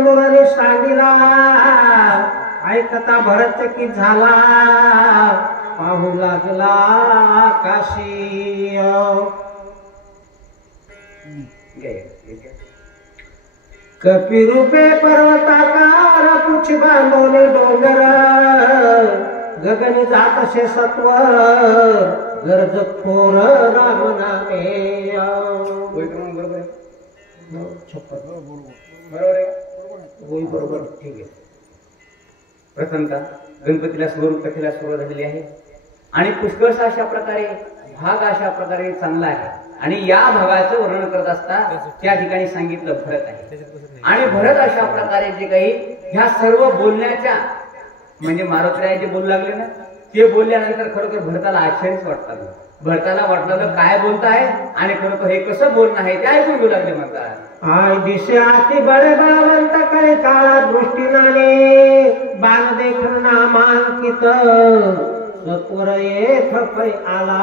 मुरारी सांगिला ऐकता भरत की झाला पाहू लागला काशी कपी रूपे पर्वताकार कुछ बांधवले डोंगर गगन जात से सत्व गरज थोर राम नामे बरोबर ठीक आहे. प्रथमतः गणपतीला स्वरूप कथेला सुरुवात झालेली आहे आणि पुष्कळसा अशा प्रकारे भाग अशा प्रकारे चांगला आहे आणि या भागाचं वर्णन करत असता त्या ठिकाणी सांगितलं भरत आहे आणि भरत अशा प्रकारे जे काही ह्या सर्व बोलण्याच्या म्हणजे मारुतीराय जे बोलू लागले ना ते बोलल्यानंतर खरोखर भरताला आश्चर्यच वाटतं. भरताला वाटलं काय बोलताय आणि खरोखर हे कसं बोलणं आहे ते ऐकून घेऊ लागले म्हणतात. आय दिशे आती बडे बळवंत कडे काळा दृष्टीनाने बाण देखून नामांकित सत्वर येथ पै आला.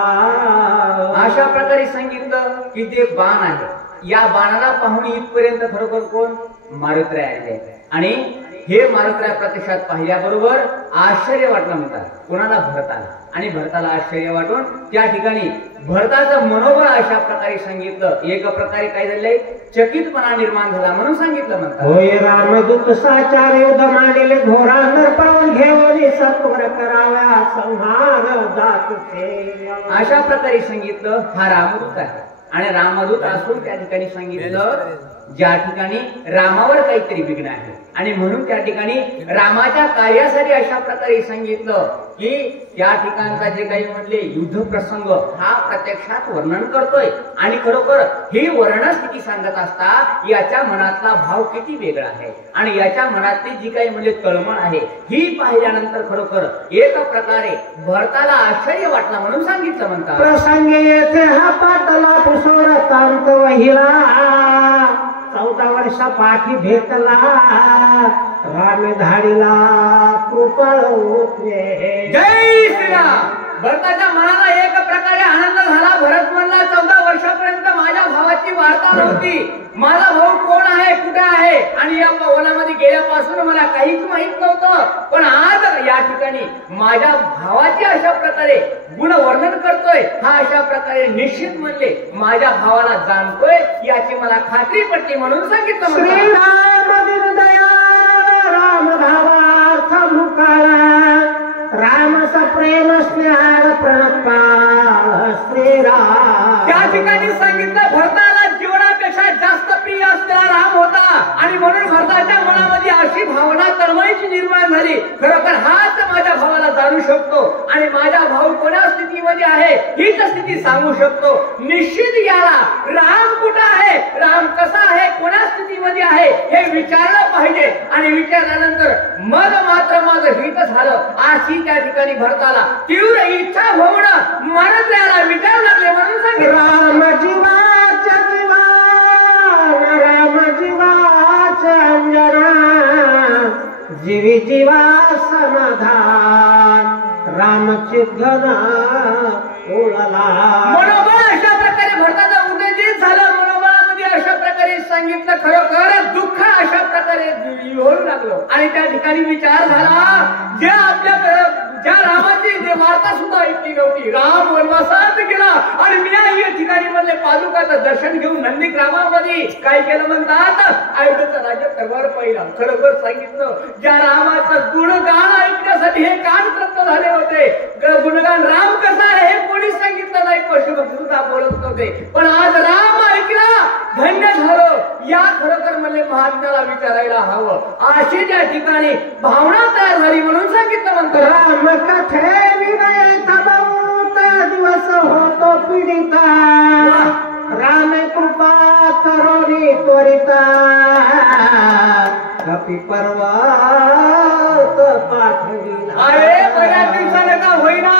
अशा प्रकारे सांगितलं की ते बाण आहे या बाणाला पाहून इथपर्यंत खरोखर कोण मारुतीराय आले आणि हे मारुतीराय प्रत्यक्षात पाहिल्याबरोबर आश्चर्य वाटलं म्हणतात कोणाला भरताला आणि भरताला आश्चर्य वाटून त्या ठिकाणी भरताचं मनोबळ अशा प्रकारे सांगितलं एक प्रकारे काय झालंय चकितपणा निर्माण झाला म्हणून सांगितलं म्हणतात. होय रामदूत साचार युद्ध मांडले घोरांवर पाहून घेऊन सत्वर कराव्या संहार जात अशा प्रकारे सांगितलं हा रामदूत आहे आणि रामदूत असून त्या ठिकाणी सांगितलं ज्या ठिकाणी रामावर काहीतरी विघ्न आहे आणि म्हणून त्या ठिकाणी रामाच्या कार्यासाठी अशा प्रकारे सांगितलं की त्या ठिकाणचा जे काही म्हणले युद्ध प्रसंग हा प्रत्यक्षात वर्णन करतोय आणि खरोखर ही वर्णस्थिती सांगत असता याच्या मनातला भाव किती वेगळा आहे आणि याच्या मनातली जी काही म्हणजे तळमळ आहे ही पाहिल्यानंतर खरोखर एक प्रकारे भरताला आश्चर्य वाटला म्हणून सांगितलं म्हणतात. प्रसंगे येथे हा पाटला पुसोर तांत वहिला 14 वर्षा पाठी भेटला राम धाडीला कृपळ होते. जय श्रीराम. भरताच्या मनाला एक प्रकारे आनंद झाला. भरत म्हणला 14 वर्षापर्यंत माझ्या भावाची वार्ता नव्हती. माझा भाऊ कोण आहे कुठे आहे आणि या वनामध्ये गेल्यापासून मला काहीच माहित नव्हतं पण आज या ठिकाणी माझ्या भावाचे अशा प्रकारे गुण वर्णन करतोय हा अशा प्रकारे निश्चित म्हणले माझ्या भावाला जाणतोय याची मला खात्री पटली म्हणून सांगितलं. श्रीराम दया राम भावार्थ भूकाळा रामस प्रेम स्नेहाळ प्रणपाळ श्रीराम. त्या ठिकाणी सांगितलं भरताला जीवनापेक्षा जास्त प्रिय असलेला राम होता आणि म्हणून भरताच्या मनामध्ये अशी भावना तळमळीची निर्माण झाली खरोखर हाच माझ्या भावाला जाणू शकतो आणि माझा भाऊ कोणत्या स्थितीमध्ये आहे हीच स्थिती सांगू शकतो. निश्चित याला राम कुठं आहे राम कसा आहे कोणत्या स्थितीमध्ये आहे हे विचारलं पाहिजे आणि विचारल्यानंतर मग मात्र माझं हित झालं अशी त्या ठिकाणी भरताला तीव्र इच्छा होऊन मारुतीरायाला विचारू लागले म्हणून सांगितलं. राम जीवाच्या जीवा राम जीवाच्या अंजना जीवी जीवा समाधान रामची घना ओळला. मनोबळ अशा प्रकारे भरताचा उद्देशित झालं. मनोबळामध्ये अशा प्रकारे सांगितलं खरोखर दुःख अशा प्रकारे येऊ लागलं आणि त्या ठिकाणी विचार झाला जे आपल्या ज्या रामाची जे वार्ता सुद्धा ऐकली नव्हती. राम वनवासात गेला आणि मी या ठिकाणी म्हणले पादुकाचं दर्शन घेऊन नंदीग्रामामध्ये काय केलं म्हणतात अयोध्येचा राज्य करवार पहिला. खरोखर सांगितलं ज्या रामाचं गुणगान ऐकण्यासाठी हे कान तृप्त झाले होते. गुणगान राम कसा आहे हे कोणी सांगितलं नाही पशुभक्त सुद्धा बोलत नव्हते पण आज राम ऐकला धन्य झालं या खरोखर म्हणले महात्म्याला विचारायला हवं अशी त्या ठिकाणी भावना तयार झाली म्हणून सांगितलं म्हणतो. राम कथे विनय तबूत दिवस होतो पीडिता राम कृपा करोनी त्वरिता कपी पर्वत पाठविला. अरे बऱ्याच दिवसानं का होईना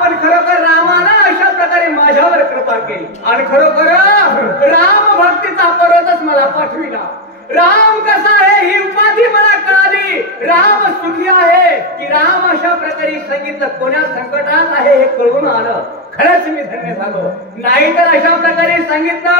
पण खरोखर रामानं अशा प्रकारे माझ्यावर कृपा केली आणि खरोखर राम भक्तीचा पर्वतच मला पाठविला. राम कसा आहे ही उपाधी मला कळाली. राम सुखी आहे की राम अशा प्रकारे सांगितलं कोण्या संकटात आहे हे कळून आलं. खरंच मी धन्य झालो. नाहीतर अशा प्रकारे सांगितलं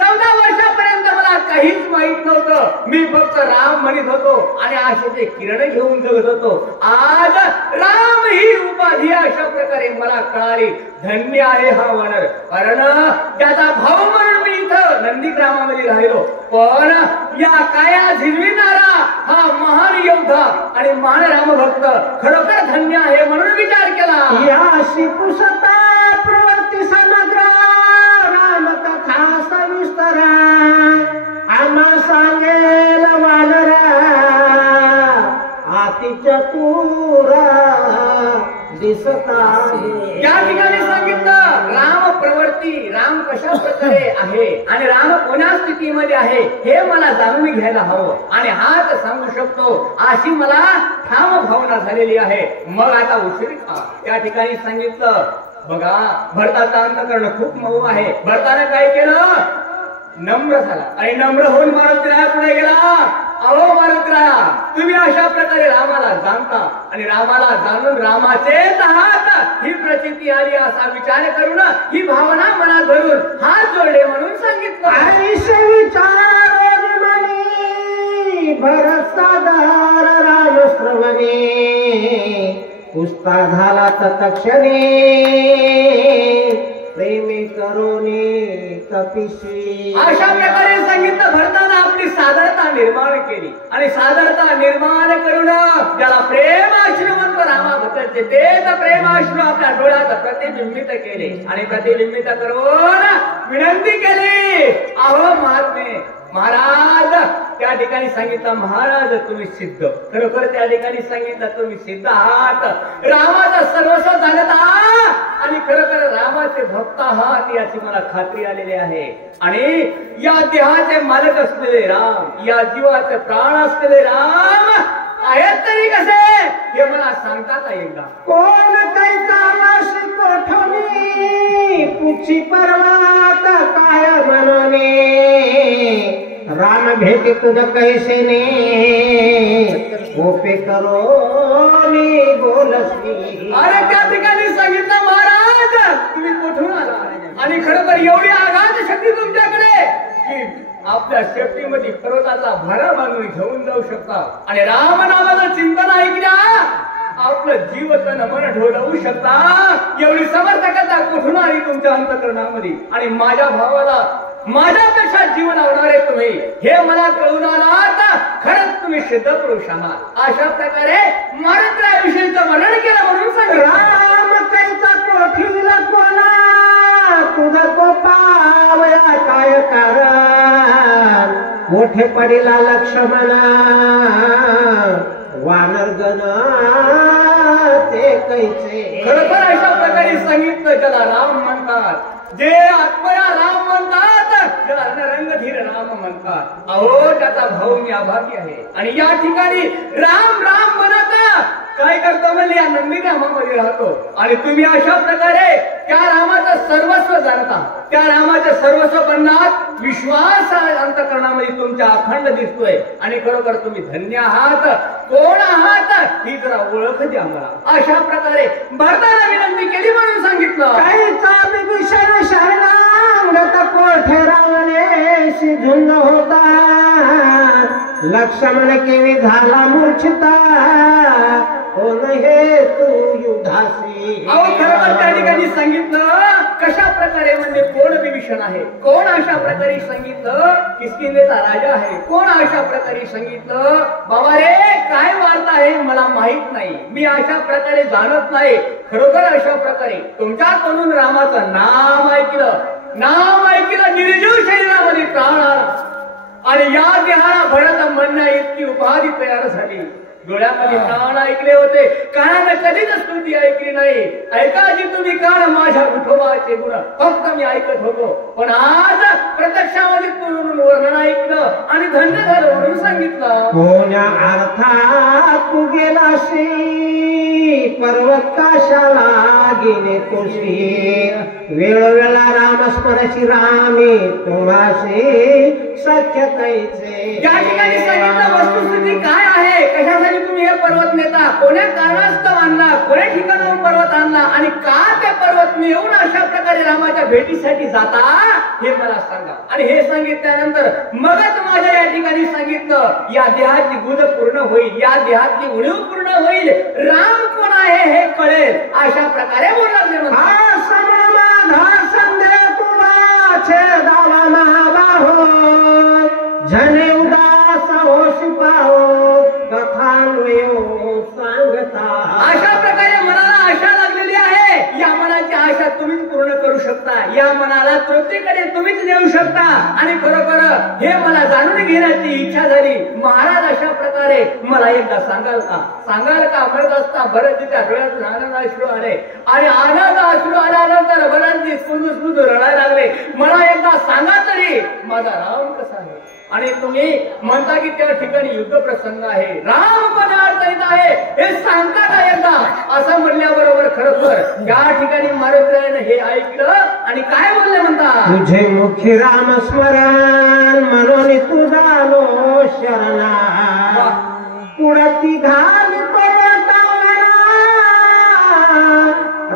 14 वर्षापर्यंत मला मला काहीच माहित नव्हतं. मी फक्त राम म्हणत होतो आणि आशेचे किरण घेऊन जगत होतो. आज राम ही उपाधी अशा प्रकारे मला कळाली. धन्य आहे हा वानर, कारण त्याचा भाव म्हणून मी इथं नंदीग्रामामध्ये राहिलो. पण या काया झिजविणारा हा महान योद्धा आणि महान रामभक्त खरोखर धन्य आहे म्हणून विचार केला. याशी पुसता प्रवृत्ती समग्र रामकथा सविस्तर आम्हा सांगेल वानरा अति चतुर दिसता. या ठिकाणी सांगितलं राम प्रवृत्ती, राम कशा प्रकारे आहे आणि राम कोण्या स्थितीमध्ये आहे हे मला जाणून घ्यायला हवं आणि हाच सांगू शकतो अशी मला ठाम भावना झालेली आहे. मग आता उशीर का. त्या ठिकाणी सांगितलं बघा भरताचा अंतकरण खूप मऊ आहे. भरताने काय केलं, नम्र झाला आणि नम्र होऊन मारुतीराया पुढे गेला. अहो मारुतीराया, तुम्ही अशा प्रकारे रामाला जाणता आणि रामाला जाणून रामाचेच आहात ही प्रचिती आली असा विचार करून ही भावना मनात धरून हात जोडले म्हणून सांगितलं. आयुष्य विचार मनी भरत साधार राम श्रवणे पुस्ता झाला तत्क्षणी प्रेमी करोनी कपिशी. अशा प्रकारे सांगितलं भरताना आपली सादरता निर्माण केली आणि सादरता निर्माण करून ज्याला प्रेमाश्रू म्हणतो रामाबद्दलचे तेच प्रेमाश्रू आपल्या डोळ्यात प्रतिबिंबित केले आणि प्रतिबिंबित करून विनंती केली. अहो महात्मे महाराज, त्या ठिकाणी सांगितलं महाराज तुम्ही सिद्ध, खरोखर त्या ठिकाणी सांगितलं तुम्ही सिद्ध आहात, रामाचा सर्वस्व जाणत आहात आणि खरोखर रामाचे भक्त आहात याची मला खात्री आलेली आहे. आणि या देहाचे मालक असलेले राम, या जीवाचे प्राण असलेले राम आहेत तरी कसे हे मला सांगता का एकदा. कोण कैसा कोठोनी पुची पर्वत काय मनोने राम भेटे तुझ कैसेने ओपे करो बोलसी. अरे त्या ठिकाणी सांगितलं महाराज तुम्ही कुठून आला आणि खरोखर एवढी आघात शक्ती तुमच्याकडे की आपल्या शेपटीमध्ये पर्वताचा भारा बांधून घेऊन जाऊ शकता आणि राम नामाचं चिंतन ऐकल्या आपलं जीव तन मन ढोलवू शकता. एवढी समर्थकता कुठून आली तुमच्या अंतःकरणामध्ये आणि माझ्या भावाला माझ्यापेक्षा जीवन आवडणारे तुम्ही हे मला कळून आलात. खरंच तुम्ही सिद्ध पुरुष आहात. अशा प्रकारे मारुतीरायाविषयीचं वर्णन केलं म्हणून सांग. राम कैसा कोठीला कोणा तुझा तो पावया काय कारण मोठे पडिला लक्ष्मणा वानर गण ते कैसे. खरोखर अशा प्रकारे सांगितलं ज्याला राम म्हणतात, जे आत्मया राम म्हणतात, ज्याला रंगधीर राम म्हणतात. अहो त्याचा भाऊ मी अभागी आहे आणि या ठिकाणी राम राम म्हणत काय करतो म्हणजे या नंदीग्रामामध्ये राहतो आणि तुम्ही अशा प्रकारे त्या रामाचं सर्वस्व जाणता. त्या रामाच्या सर्वस्व बनण्यात विश्वास अंतःकरणामध्ये तुमच्या अखंड दिसतोय आणि खरोखर तुम्ही धन्य आहात. कोण आहात ही जरा ओळख द्या मला. अशा प्रकारे भरताना विनंती केली म्हणून सांगितलं. काहीचा विभीषण शरणांगत कोठे रावणे झुंज होता लक्ष्मण केवी झाला मूर्छिता कोण हे तू युधासी. अहो खरोखर त्या ठिकाणी सांगितलं कशा प्रकारे म्हणजे कोण विभीषण आहे, कोण अशा प्रकारे सांगितलं किष्किंधेचा राजा आहे, कोण अशा प्रकारे सांगितलं बाबा रे काय वार्ता आहे मला माहित नाही, मी अशा प्रकारे जाणत नाही. खरोखर अशा प्रकारे तुमच्याकडून रामाचं नाम ऐकलं निर्जीव शरीरामध्ये प्राण आला आणि या देहाला भरत म्हणण्या इतकी उपाधी तयार झाली. डोळ्यामध्ये प्राण ऐकले होते, कानाने कधीच स्तुती ऐकली नाही. ऐकायची तुम्ही कान माझ्या विठोबाचे गुण फक्त मी ऐकत होतो, पण आज प्रत्यक्षामध्ये वर्णन ऐकलं आणि धन्य झालं म्हणून सांगितलं. कोण्या अर्थात तू गेलाशी पर्वत काशाला गेले तुझी वेळोवेळा रामस्मरशी रामी तुम्हाशी सख्य कैसे. या ठिकाणी सांगितलं वस्तुस्थिती काय आहे, कशासाठी तुम्ही हे पर्वत नेता कोण्या कारणास्तव आणला, कोण्या ठिकाणाहून पर्वत आणला आणि का ते पर्वत येऊन अशा प्रकारे रामाच्या भेटीसाठी जाता हे मला सांगा. आणि हे सांगितल्यानंतर मगच माझ्या या ठिकाणी सांगितलं या देहाची गुण पूर्ण होईल, या देहाची उणीव पूर्ण होईल, राम कोण आहे हे कळेल. अशा प्रकारे बोलू लागले. जने उदास होशी पाहो कथान्वयो सांगता. अशा प्रकारे मनाला आशा लागलेली आहे. या मनाची आशा तुम्हीच पूर्ण करू शकता, या मनाला तृप्तीकडे तुम्हीच नेऊ शकता. आणि खरोखर हे मला जाणून घेण्याची इच्छा झाली. महाराज अशा प्रकारे मला एकदा सांगाल का, सांगाल का म्हणत असता भरतजीच्या डोळ्यातून आनंद अश्रू आले आणि आनंद अश्रू आल्यानंतर भरतजी स्फुंद रडायला लागले. मला एकदा सांगा तरी माझा राम कसा आहे. आणि तुम्ही म्हणता की त्या ठिकाणी युद्ध प्रसंग आहे, राम कोण्या अडचणीत आहे हे सांगता का एकदा. असं म्हणल्याबरोबर खरोखर या ठिकाणी मारुतीने हे ऐकलं आणि काय बोलले म्हणता. तुझे मुखी राम स्मरण म्हणून तुझा लो शरणा पुढती घाल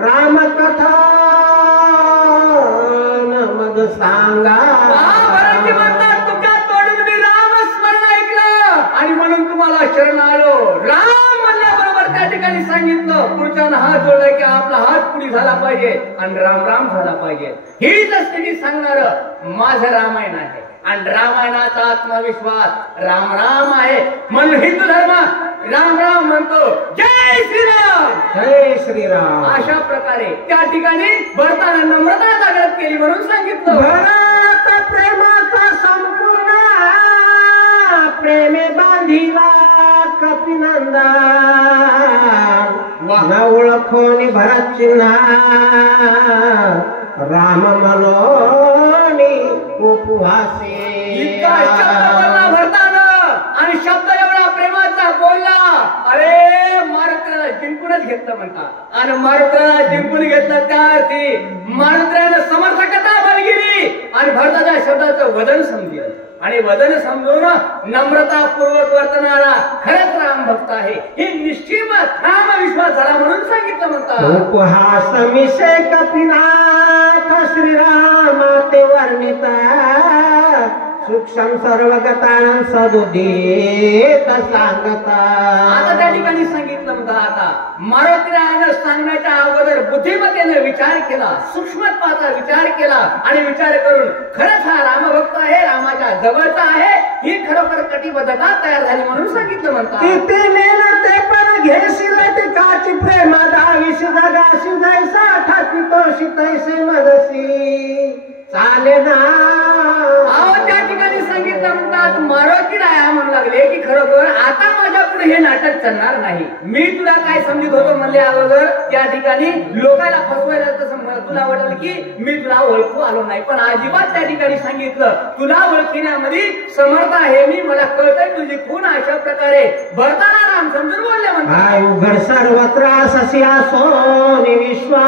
राम कथा मग सांगा. आणि म्हणून तुम्हाला शरण आलो. राम म्हणल्याबरोबर त्या ठिकाणी सांगितलं पुढच्यानं हात जोडला की आपला हात पुढे झाला पाहिजे आणि राम राम झाला पाहिजे. हीच स्थिती सांगणार माझं रामायण आहे. आणि रामायणाचा आत्मविश्वास राम राम आहे. म्हणून हिंदू धर्म राम राम म्हणतो. जय श्रीराम, जय श्रीराम. अशा प्रकारे त्या ठिकाणी भरताना नम्रता जागृत केली म्हणून सांगितलं. भरत प्रेमाचा संपूर्ण प्रेमे बांधिला कपिनंदा न ओळखोनी भरत चिन्हा राम मनोनी उपवासी. इतका शब्द बोलला भरतानं आणि शब्द एवढा प्रेमाचा बोलला. अरे मारुतीला जिंकूनच घेतलं म्हणतात. आणि मारुतीला जिंकून घेतलं त्या अर्थी मारुतीला समर्थकता बलगिरी आणि भरताच्या शब्दाचं वदन समजलं. आणि वदन समजून नम्रतापूर्वक वर्तनाला खरंच राम भक्त आहे हे निश्चित ठाम विश्वास झाला म्हणून सांगितलं म्हणतात. उपहास मिशे कपिनाथ श्रीराम ते वर्णिता सूक्ष्म सर्वगतानं सदुदित सांगता. आता त्या ठिकाणी सांगितलं म्हणतात. आता मारुतीरायानं सांगण्याच्या अगोदर बुद्धिमत्तेने विचार केला, सूक्ष्मत्वाचा विचार केला आणि विचार करून खरंच हा रामभक्त आहे, रामाच्या जवळचा आहे ही खरोखर कटिबद्धता तयार झाली म्हणून सांगितलं म्हणतात. किती नेलं ते पण घेशील टिकाची प्रेमा दावीस जगाशी जैसा ठाकी तोशी तैसे मदसी चाले ना. त्या ठिकाणी सांगितलं म्हणतात मारुतीराया म्हणू लागले की खरोखर आता माझ्या पुढे हे नाटक चालणार नाही. मी तुला काय समजत होतो म्हणले अगोदर त्या ठिकाणी लोकांना फसवायला तसं तुला वाटलं की मी तुला ओळखू आलो नाही. पण अजिबात त्या ठिकाणी सांगितलं तुला ओळखण्यामध्ये समर्थ आहे मी, मला कळतंय तुझी खूण. अशा प्रकारे भरताना राम समजून बोलले म्हणतात. उघड सर्वत्र सस्या सोनी विश्वा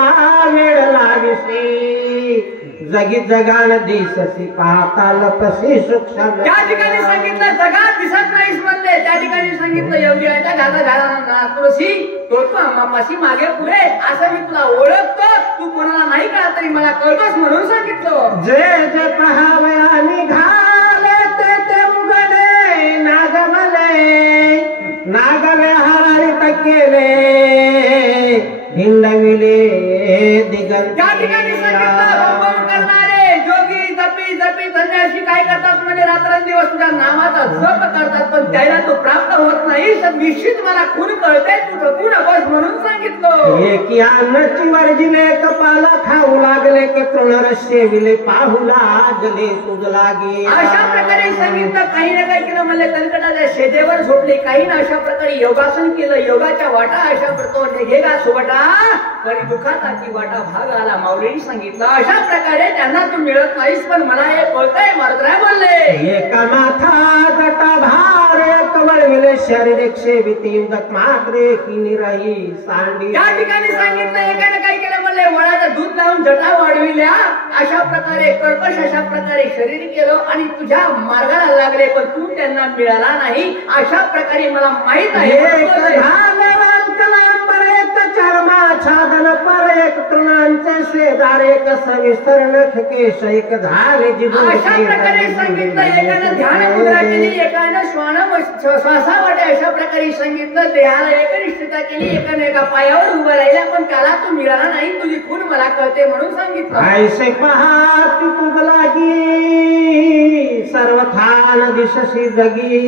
वेळ लाविसी जगी जगान दिससी पाहता लपसी सूक्ष्म. त्या ठिकाणी सांगितलं जगात दिसत नाहीस म्हणले. त्या ठिकाणी सांगितलं एवढी आहे घाता झाला तुळशी तो तू आम्हापाशी मागे पुढे असं मी तुला ओळखतो. तू कोणाला नाही का तरी मला कळतोस म्हणून सांगितलं. जे जे पहावया निघाले ते उघडे नागमले नागवे हाराळी केले हिंडविले दिगंत. त्या ठिकाणी सांगितलं करणारे जोगी जपी जपी संन्यासी काय करतात म्हणजे रात्रंदिवस तुझ्या नावाचा जप करतात पण त्याला तो प्राप्त होत नाही. निश्चित मला खून कळते तुझं खूण बस म्हणून सांगितलं. एकी अन्नाची वर्जिले कपाला खाऊ लागले की तृणर सेविले पाहू लागले तुझ लागे. अशा प्रकारे सांगितलं काही ना काही केलं म्हणले कणकटाच्या शेजेवर झोपले, काही ना अशा प्रकारे योगासन केलं, योगाच्या वाटा अशा प्रकारे घेगा सुवटा तरी दुखाताची वाटा भाग आला. माऊलींनी सांगितलं अशा प्रकारे त्यांना तू मिळत नाहीस पण मला हे कळतंय. मारुतीराय बोलले एका माथा जटा भार कवळविले शरीर सेविती उदक मात्रे की निराही सांडी. त्या ठिकाणी सांगितलं एकाने काय केलं म्हणले वडाचं दूध लावून जटा वाढविल्या अशा प्रकारे कर्कश अशा प्रकारे शरीर केलं आणि तुझ्या मार्गाला लागले पण तू त्यांना मिळाला नाही अशा प्रकारे मला माहित आहे. छादन पर एक तृणांचे शेजार एक सविस्तर नख केश एक झाले अशा प्रकारे सांगितलं. एकानं ध्यान मुद्रा केली एकानं श्वासावाटे अशा प्रकारे सांगितलं. देहाला एकनिष्ठता केली एकानं एका पायावर उभं राहिला पण त्याला तू मिळाला नाही तुझी खून मला कळते म्हणून सांगितलं. ऐसे पहा तुग लागी सर्वथान दिसशी जगी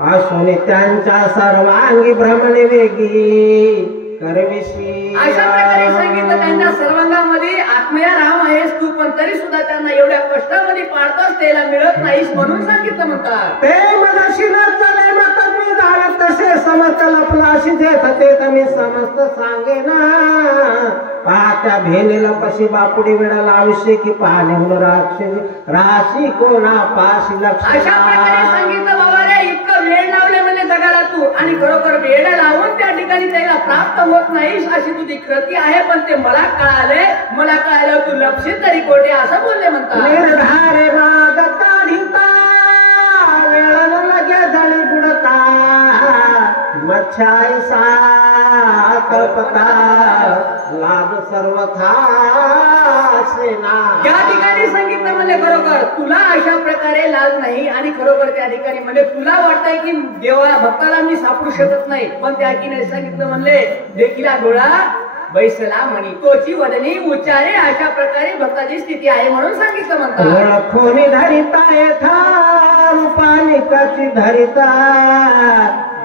असून त्यांच्या सर्वांगी भ्रमणे वेगी करविशी. अशा प्रकारे सांगितलं त्यांच्या सर्वांगामध्ये आत्मया राम आहेस तू पण तरी सुद्धा त्यांना एवढ्या कष्टामध्ये पाळतोस त्याला मिळत नाहीस म्हणून सांगितलं म्हणतात. ते मगाशी न चले मत मी झाले तसे समस्त लपलाशी देत ते मी समस्त सांगे ना. पाहत्या भेनेला पशी बापुडी वेळा लावशे की पाहणे म्हणून राशी कोणा पाशी लक्ष. अशा प्रकारे सांगितलं बाबा रे इतकं वेळ लावले म्हणजे जगाला तू आणि खरोखर वेळ लावून त्या ठिकाणी त्याला प्राप्त होत नाहीस अशी तुझी कृती आहे पण ते मला कळालं तू लक्षित तरी कोठे असं बोलले म्हणतात. निर्धारे मागता ढिता वेळानं लगे जळी बुडता मच्छायसा कल्पता लाभ सर्वथा सेना. त्या ठिकाणी सांगितलं म्हणजे खरोखर तुला अशा प्रकारे लाज नाही आणि खरोखर त्या ठिकाणी म्हणजे तुला वाटतंय की देवा भक्ताला मी सापडू शकत नाही पण त्या ठिकाणी सांगितलं म्हणले देखीला डोळा बैसला म्हणी तोची वदनी उच्चारे अशा प्रकारे भक्ताची स्थिती आहे म्हणून सांगितलं म्हणतात. कोणी धरिता येथा रूपानिकाची धरिता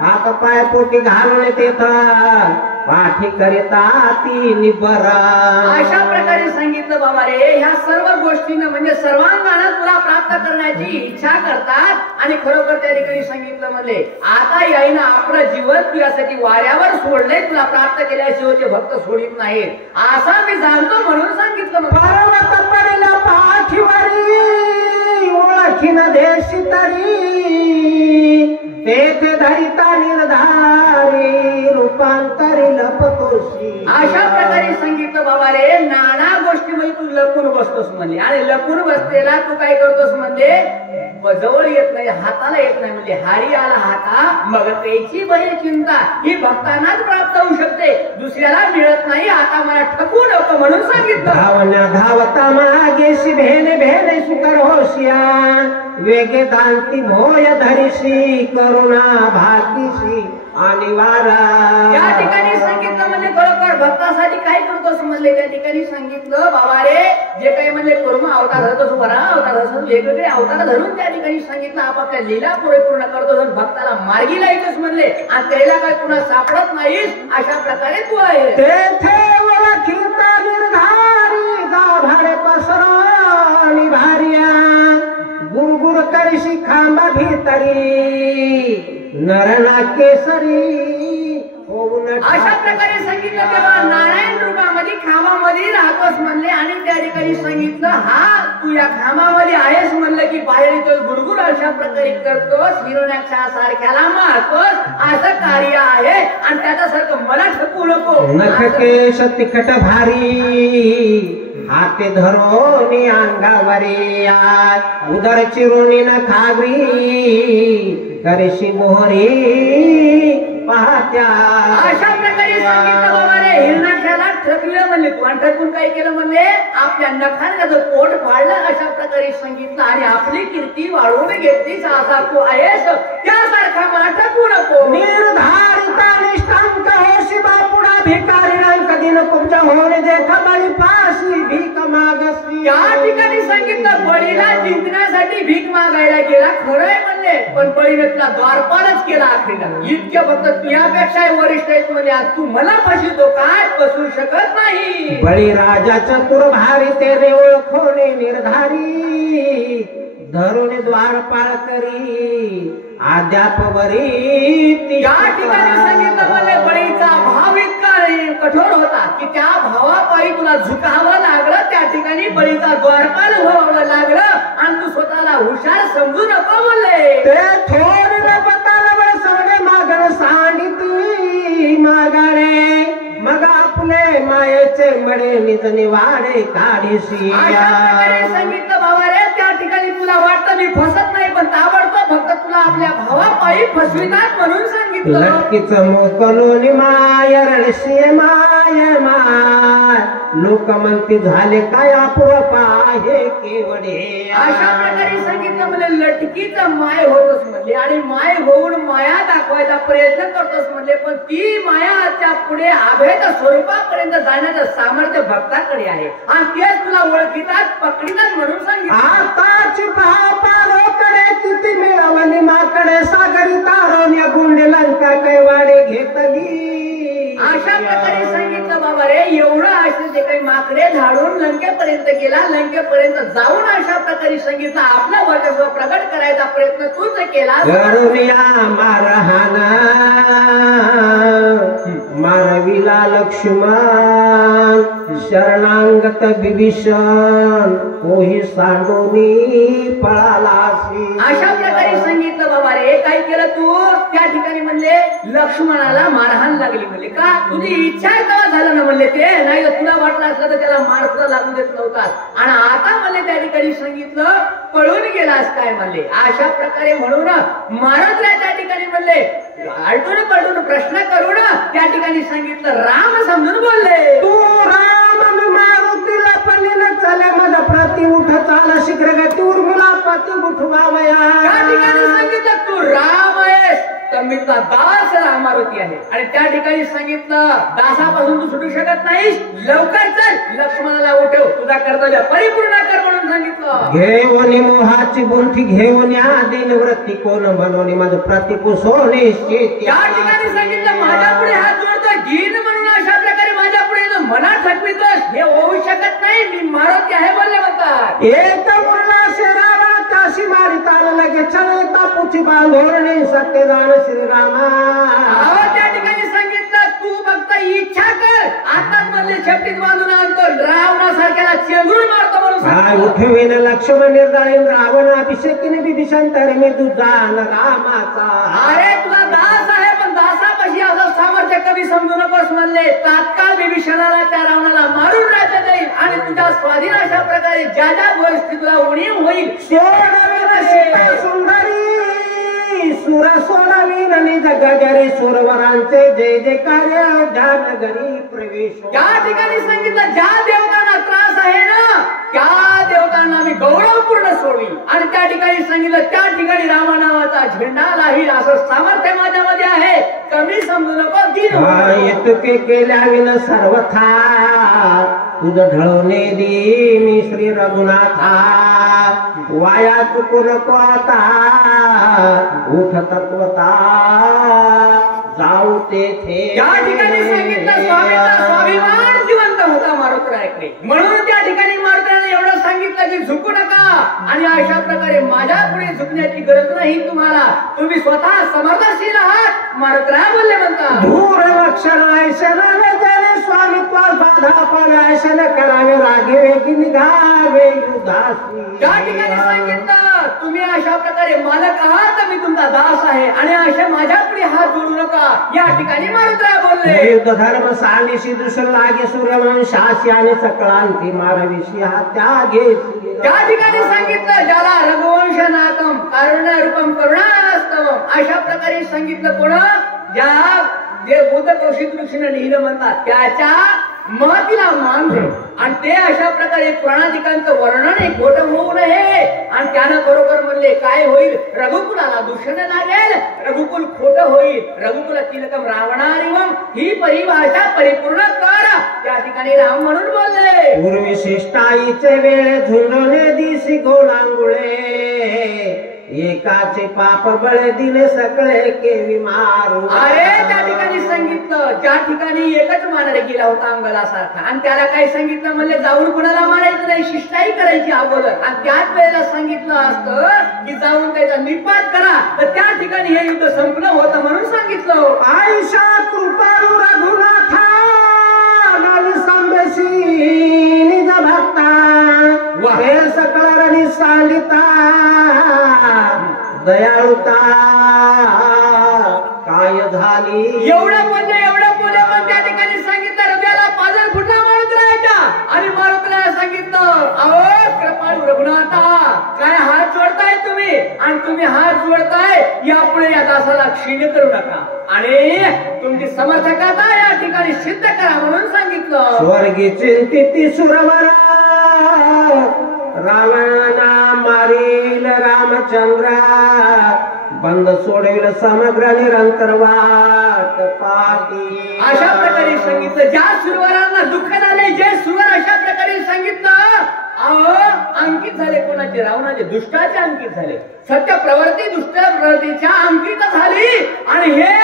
हात पाय पोटी घालून तेथा पाठी करिता ती निबरा. अशा प्रकारे सांगितलं बाबा रे ह्या सर्व गोष्टींना म्हणजे सर्वांगानं तुला प्राप्त करण्याची इच्छा करतात आणि खरोखर त्या ठिकाणी सांगितलं म्हणले आता याईनं आपलं जीवन तुझ्यासाठी वाऱ्यावर सोडले तुला प्राप्त केल्याशिवाय ते भक्त सोडित नाहीत असं मी जाणतो म्हणून सांगितलं. पर्वत पडला पाठीवारी ओळखीन देशी तरी तेथे धरिता निर्धारी रूपांतरी लपतोशी. अशा प्रकारे सांगितलं बाबा रे नाना गोष्टीमध्ये तू लपून बसतोस म्हणले आणि लपून बसलेला तू काय करतोस म्हणजे जवळ येत नाही हाताला येत नाही म्हणजे हारी आला हाता मग त्याची बरी चिंता ही भक्तांनाच प्राप्त होऊ शकते दुसऱ्याला मिळत नाही आता मला ठकू नको म्हणून सांगितलं. धावण्या धावता मागेशी भेने भेने सुकर होशिया वेगे दांती भोय धरिशी करुणा भातीशी आणि वारा. त्या ठिकाणी सांगितलं म्हणजे खरोखर भक्तासाठी काय करतोस म्हणले त्या ठिकाणी सांगितलं बाबा रे जे काही म्हणले कुर्म अवतार धरतोस वरा अवतार धरतोस वेगवेगळे अवतार धरून त्या ठिकाणी सांगितलं आपापल्या लीला पूर्ण करतोस भक्ताला मार्गी लायतोस म्हणले आणि त्याला काय पुन्हा सापडत नाहीस अशा प्रकारे तू आहे. तेथे ओळखीता निर्धारी गाभारे पसरणी भार्या गुरगुर करशी खांबा भीतरी नरणा केसरी अशा प्रकारे सांगितलं तेव्हा नारायण रूपामध्ये खांबामध्ये राहतोस म्हणले आणि त्या ठिकाणी सांगितलं हा तू या खांबामध्ये आहेस म्हणलं की बाहेर येतोस गुरगुर अशा प्रकारे करतोस हिरण्याच्या सारख्याला मारतोस असं कार्य आहे आणि त्याच्यासारखं मला ठकू नको. नख केश तिखट भारी हाते धरोनी अंगावरी उदर चिरुनी न खागरी करशी मोहरी पाहत्या. अशा प्रकारे सांगितलं बाबा रे हिरण्याला ठकलं म्हणले तू आणि ठकून काय केलं म्हणले आपल्या नखाने पोट फाडलं अशा प्रकारे सांगितलं आणि आपली कीर्ती वाढवून घेतलीस असा तू आहेस त्यासारखा मला ठकू नको. निर्धारिता निष्ठांक होशी बापुडा भिकारी रंग दिन कुब्जा होणे देखा बळी पाशी भीक मागसी. या ठिकाणी सांगितलं बळीला जिंकण्यासाठी भीक मागायला गेला खरंय म्हणले पण बळीने तुला द्वारपालच केला आखरीला इतके फक्त तुझ्यापेक्षा वरिष्ठ आहेत म्हणजे आज तू मला फसवतो काय फसवू शकत नाही. बळी राजा चतुर भारी तेरे ओळखोने निर्धारी धरुणे द्वारपाळ करी आद्यापवरी. या ठिकाणी सांगितलं म्हणजे बळीचा भाव इतका कठोर होता की त्या भावापायी तुला झुकावं लागलं त्या ठिकाणी बळीचा द्वारपाल व्हावं लागलं आणि तू स्वतःला हुशार समजू नको बोलले. ते थोडी न बताला सगळे निज निवाडे काढीसी सांगितलं भावा रे, त्या ठिकाणी तुला वाटतं मी फसत नाही, पण ताबडतोब फक्त तुला आपल्या भावापायी फसवितात म्हणून सांगितलं. लटकीच मोकलोनी माय रडशी माय माय लोक म्हणते झाले काय अपूर्व आहे केवढे. अशा प्रकारे सांगितलं म्हणजे लटकीचं माय होतोस म्हणले आणि माय होऊन माया दाखवायचा प्रयत्न करतोस म्हणले, पण ती मायाच्या पुढे अभेद स्वरूपापर्यंत जाण्याचं सामर्थ्य भक्ताकडे आहे आणि तेच तुला ओळखीतात पकडीतात म्हणून सांगितलं. आताची पारोकडे किती मिळवली माकडे सागरी तारून या गुंडे लंका कैवाडे घेतली. अशा प्रकारे सांगितलं बाबा रे, एवढं असं जे काही माकडे झाडून लंकेपर्यंत गेला, लंकेपर्यंत जाऊन अशा प्रकारे सांगितलं आपलं वर्चस्व प्रकट करायचा प्रयत्न तूच केला. मारहाना मारविला लक्ष्मण शरणांगत विभीषण कोही सांडोनी पळालासी. अशा प्रकारे सांगितलं बाबा रे, काय केलं तू त्या ठिकाणी म्हणले लक्ष्मणाला मारहाण लागली म्हणले. का तुझी इच्छा केव्हा झालं ना म्हणले ते, नाही तुला वाटलं असलं तर त्याला मार सुद्धा लागू देत नव्हता आणि आता म्हणले त्या ठिकाणी सांगितलं पळून गेलास काय म्हणले. अशा प्रकारे म्हणून मारत राह त्या ठिकाणी म्हणले आलटून पडून प्रश्न करून त्या ठिकाणी सांगितलं राम समजून बोलले. तू राम मारुतीला पल्लीला चला माझा प्रति उठ चाला शीघ्र गती उर्मिला पती उठवावया. त्या ठिकाणी सांगितलं तू राम आहेस तर मी तुझा दास राम मारुती आहे आणि त्या ठिकाणी सांगितलं दासापासून तू सुटू शकत नाहीस, लवकर चल लक्ष्मणाला उठव, तुझा कर्तव्य परिपूर्ण कर म्हणून सांगितलं. घेऊन मोहाची बोंठी घेऊन या दिनवृत्ती कोण म्हणून माझं प्रतिपुसोने त्या ठिकाणी सांगितलं माझ्या पुढे हात जोडतोय घेईन म्हणून अशा प्रकारे माझ्या पुढे मनात थकवितोस हे होऊ शकत नाही, मी मारुती आहे बोलले म्हणतात. एक मुला शेरावा काशी मारित आलं लगेच छळता पुची बांधोरणे सत्यदान श्रीरामा. त्या ठिकाणी सांगितलं तू फक्त इच्छा कर, आताच म्हणले शेपटीत बांधून आणतो रावणासारख्याला चेंगरून मारतो म्हणून काय उठवेन लक्ष्मण निर्दळीन रावण अभिषेकीने विभीषण तर मी तुझा रामाचा. अरे तुला दास आहे पण दासापाशी असं सामर्थ्य कमी समजू नकोस म्हणले. तात्काळ विभीषणाला त्या रावणाला मारून राज्य देईल आणि तुझ्या स्वाधीन अशा प्रकारे ज्या ज्या गोष्टी तुला उणीव होईल सुंदरी सुर सोडावी ननी जगरी सुरवरांचे जय जयकार ज्या नगरी प्रवेश. त्या ठिकाणी सांगितलं ज्या देवतांना त्रास आहे ना त्या देवतांना मी गौरवपूर्ण सोडवी आणि त्या ठिकाणी सांगितलं त्या ठिकाणी रामा नावाचा झेंडा लाही असं सामर्थ्य माझ्यामध्ये आहे, कमी समजू नको. येतुके केल्या विन सर्वथा तुझं ढळवणे दे मी श्री रघुनाथा वाया चुकू नको आता उठ तत्वता जाऊ तेथे. त्या ठिकाणी सांगितलं स्वामीचा स्वाभिमान जिवंत होता मारुतरायाकडे म्हणून त्या ठिकाणी मारुतरायाने एवढं सांगितलं की झुकू नका आणि अशा प्रकारे माझ्या पुढे झुकण्याची गरज नाही तुम्हाला, तुम्ही स्वतः समर्थशील आहात मारुतराय बोलले म्हणतात. धूर लक्षण स्वामित्वा बाधा परायशन करावे रागे की निघावे युधासी. त्या ठिकाणी सांगितलं तुम्ही अशा प्रकारे मालक आहात तर मी तुमचा दास आहे आणि अशा माझ्या पुढे हात जोडू नका या ठिकाणी मारुतराय बोलले. युद्ध धर्म सानिशी दुसरं लागे सूर्यवंशाशी आणि सकळांती मारविशी हा त्यागे. त्या ठिकाणी सांगितलं ज्याला रघुवंश नाथम कारुण्य रूपम करुणास्तवम अशा प्रकारे सांगितलं कोण ज्या जे बुद्ध कौशिक ऋषीने लिहिलं म्हणतात त्याच्या महतीला मान दे आणि ते अशा प्रकारे पुराणाधिकांचं वर्णन हे खोटं होऊ नये आणि त्यानं बरोबर म्हणले काय होईल रघुकुलाला दूषण लागेल, रघुकुल खोटं होईल, रघुकुल तिलकम रावणारिवम ही परिभाषा परिपूर्ण कर त्या ठिकाणी राम म्हणून बोलले. पूर्वी शिष्टाईचे वेळ झुंडणे दिसी गोलांगुळे एकाचे पाप बळे दिले सगळे केवी मारू. अरे त्या ठिकाणी सांगितलं ज्या ठिकाणी एकच मारणे गेला होता अंगलासारखा आणि त्याला काय सांगितलं म्हणजे जाऊन कुणाला मारायचं नाही, शिष्टाई करायची अगोदर आणि त्याच वेळेला सांगितलं असतं की जाऊन त्याचा निपात करा तर त्या ठिकाणी हे युद्ध संपलं होतं म्हणून सांगितलं. आयुषा कृपाळू रघुनाथा सांबशी निज भक्ता हे सकळ रणी सांगिता दयाळुता काय झाली. एवढं बोलले पण त्या ठिकाणी सांगितलं हृदयाला पाजर फुटला मारुतरायाच्या तुम्ही हात जोडताय यापुढे या दासाला क्षीण करू नका आणि तुमची समर्थकता या ठिकाणी सिद्ध करा म्हणून सांगितलं. स्वर्गी चिंतिती सुरवरा रावणा मारील रामचंद्रा बंद सोडविल समग्र निरंतर वाट पाठी. अशा प्रकारे सांगितलं. ज्या सुरवरांना दुःख झाले जे सुरवर अशा प्रकारे सांगितलं अंकित झाले कोणाचे रावणाचे दुष्टाचे अंकित झाले. सत्य प्रवृत्ती दुष्ट प्रवृत्तीच्या अंकित झाली आणि हे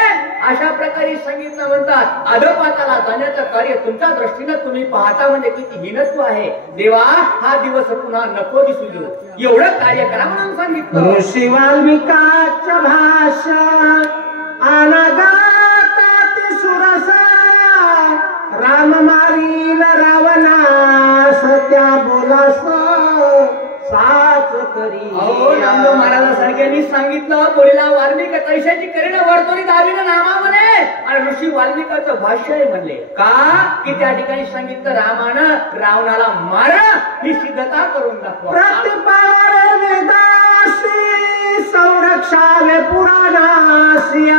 अशा प्रकारे सांगितलं म्हणतात अधोपाताला जाण्याचं कार्य तुमच्या दृष्टीनं तुम्ही पाहता म्हणजे किती हिनत्व आहे. देवा हा दिवस पुन्हा नको दिसू देऊ एवढं कार्य करा म्हणून सांगितलं. ऋषी वाल्मिकाच्या भाषा अनागात सुरसा राम मारील रावणास त्या बोलास साच करी. रामदेव महाराजांसारख्यांनी सांगितलं बोलीला वाल्मिक तैशाची करीन वर्तोनी दाबीन नामा म्हणे आणि ऋषी वाल्मिकाचं भाष्य म्हणले का की त्या ठिकाणी सांगितलं रामानं रावणाला मार ही सिद्धता करून दाखवा. प्रतिपाळे वेदासी संरक्षावे पुराणासी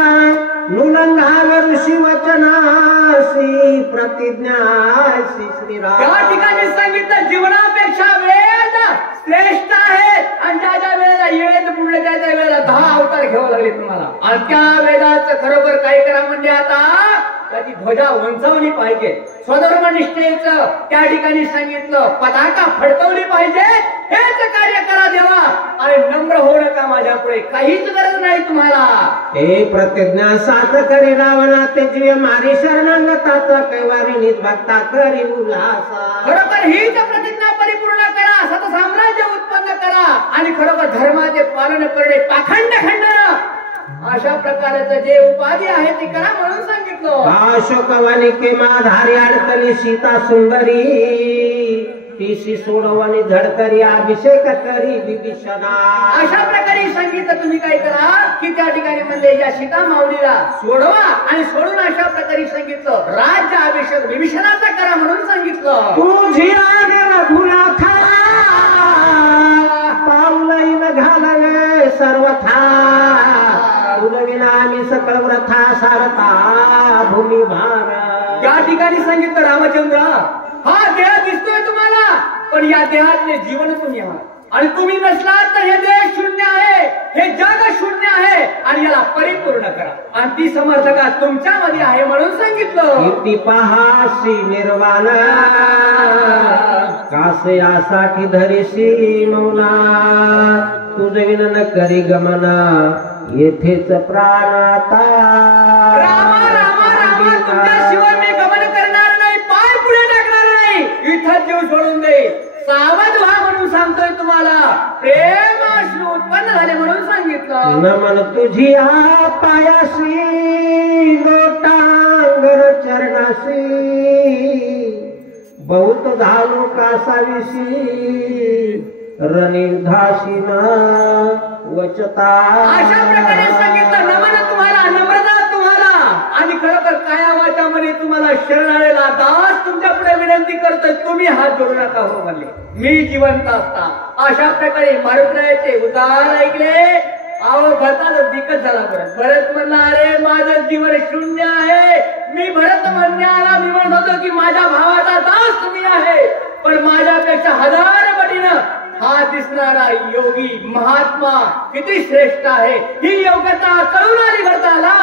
नुलंघावे ऋषी वचनासी प्रतिज्ञासी श्रीराम. त्या ठिकाणी सांगितलं जीवनापेक्षा वेद श्रेष्ठ आहे आणि ज्या ज्या वेळेला वेद पुढले त्या त्या वेळेला 10 अवतार घ्यावं लागले तुम्हाला आणि त्या वेदाचं खरोखर काय करा म्हणजे आता त्याची ध्वजा उंचावली पाहिजे. स्वधर्म निष्ठेचं त्या ठिकाणी सांगितलं पताका फडकवली पाहिजे. हेच कार्य करा देवा आणि नम्र होऊ नका माझ्या पुढे काहीच गरज नाही तुम्हाला. हे प्रतिज्ञा साथ करी रावणा ते जीव मारी शरणागताचा कैवारी निभक्ता करी उल्हासा. खरोखर हीच प्रतिज्ञा परिपूर्ण करा सत साम्राज्य उत्पन्न करा आणि खरोखर धर्माचे पालन करणे पाखंड खंडन अशा प्रकारचं जे उपाधी आहे ती करा म्हणून सांगितलं. अशोकवानिके माधारी अडकली सीता सुंदरी तीशी सोडवणी झडकरी अभिषेक करी विभीषणा. अशा प्रकारे सांगितलं तुम्ही काय करा की त्या ठिकाणी म्हणले या सीता माऊलीला सोडवा आणि सोडून अशा प्रकारे सांगितलं राज्य अभिषेक विभीषणाचा करा म्हणून सांगितलं. तुझी रघुला खा पाऊलैन घालवे सर्वथा तुलविना आम्ही सकळ व्रथा सारता भूमी भार. या ठिकाणी सांगितलं रामचंद्र हा देह दिसतोय तुम्हाला पण या देहातले जीवन तुम्ही आहात आणि तुम्ही नसलात तर हे देह शून्य आहे हे जग शून्य आहे आणि याला परिपूर्ण करा आणि ती समर्थका तुमच्यामध्ये आहे म्हणून सांगितलं. कीर्ती पहासी निर्वाण कासे यासाठी धरीशी मौना तुझ विनन करी गमना येथेच प्राणाता. रामा रामा रामा तुमच्याशिवाय मी गमन करणार नाही पाय पुढे टाकणार नाही इथं जीव सोडून दे सावध व्हा म्हणून सांगतोय तुम्हाला. प्रेम अश्रू उत्पन्न झाले म्हणून सांगितलं. नमन तुझी पायाशी लोटांगर चरणाशी बहुत धालो कासाविशी रणिर्धाशी वचता. अशा प्रकारे सांगितलं नमन तुम्हाला नम्रता तुम्हाला आणि खरोखर काया वाचामध्ये तुम्हाला शरणाळेला दास तुमच्या पुढे विनंती करतोय तुम्ही हात जोडू नका हो म्हणले मी जिवंत असता. अशा प्रकारे मारुत्राचे उद्धार ऐकले. अहो भरताला दिक्कत झाला भरत म्हणला अरे माझं जीवन शून्य आहे. मी भरत म्हणण्याला मी म्हणत होतो की माझ्या भावाचा दास तुम्ही आहे पण माझ्यापेक्षा 1000 पटीनं हा दिसणारा योगी महात्मा किती श्रेष्ठ आहे ही योग्यता कळून आली भरताला.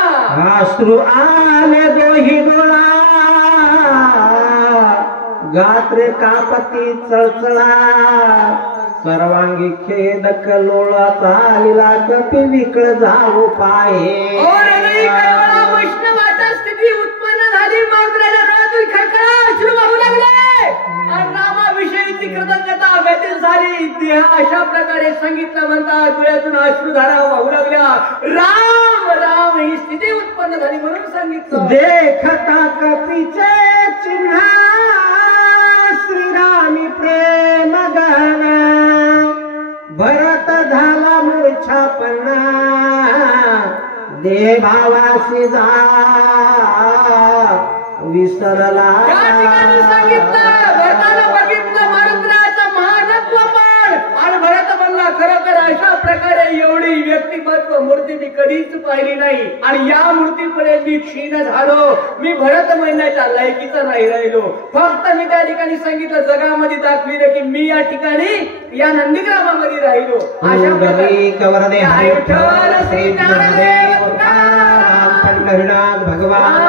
अश्रू आले दोही डोळा गात्रे कापती चळचळा सर्वांगी खेद कलोळा चालिला कपी विकळ जाऊ पाये. वैष्णवाच्या स्थिती उत्पन्न झाली मारुतीच्या डोळ्यातून खळखळा अश्रू वाहू लागले आणि रामाविषयीची कृतज्ञता व्यतीत झाली. देह अशा प्रकारे सांगितलं म्हणतात डोळ्यातून अश्रुधारा वाहू लागल्या. राम राम ही स्थिती उत्पन्न झाली म्हणून सांगितलं. देखता कपीचे चिन्ह श्रीरामी प्रेम गहन भरत झाला मूर्छा पन्ना दे भावासी जा विसरला. या ठिकाणी सांगितलं भरतानं बघितलं मारुतीचं महानत्व पण आणि भरत म्हणला खरोखर अशा प्रकारे एवढी व्यक्तिमत्व मूर्ती मी कधीच पाहिली नाही आणि या मूर्तीपुढे मी क्षीण झालो. मी भरत महिन्याच्या लायकीचा नाही राहिलो. फक्त मी त्या ठिकाणी सांगितलं, जगामध्ये दाखविलं की मी या ठिकाणी या नंदीग्रामामध्ये राहिलो. अशा प्रकारे श्री ज्ञानदेव तुकाराम पंढरीनाथ भगवान